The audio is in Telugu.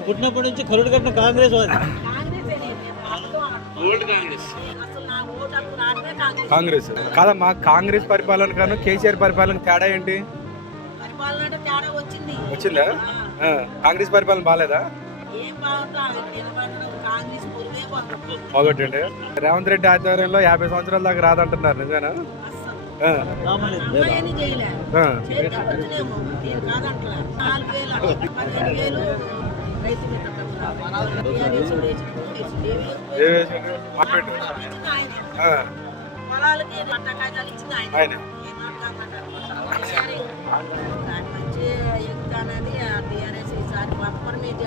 పుట్టినప్పటి నుంచి కరుడు కట్టిన కాంగ్రెస్ వాది. కాంగ్రెస్ కాంగ్రెస్. కాదమ్మా కాంగ్రెస్ పరిపాలన కాను కేసీఆర్ పరిపాలన తేడా ఏంటి? వచ్చింది. వచ్చిందా? ఆ, కాంగ్రెస్ పరిపాలన బాగాలేదా బాగొట్టండి రేవంత్ రెడ్డి ఆధ్వర్యంలో యాభై సంవత్సరాల దాకా రాదంటున్నారు నిజమేనా? అస్సలు. ఆ, పొలాలకి కాగితాలు ఇచ్చింది ఆయన ఈసారి దాని మంచి ఎక్కుతానని టీఆర్ఎస్ ఈసారి మొత్తం మీద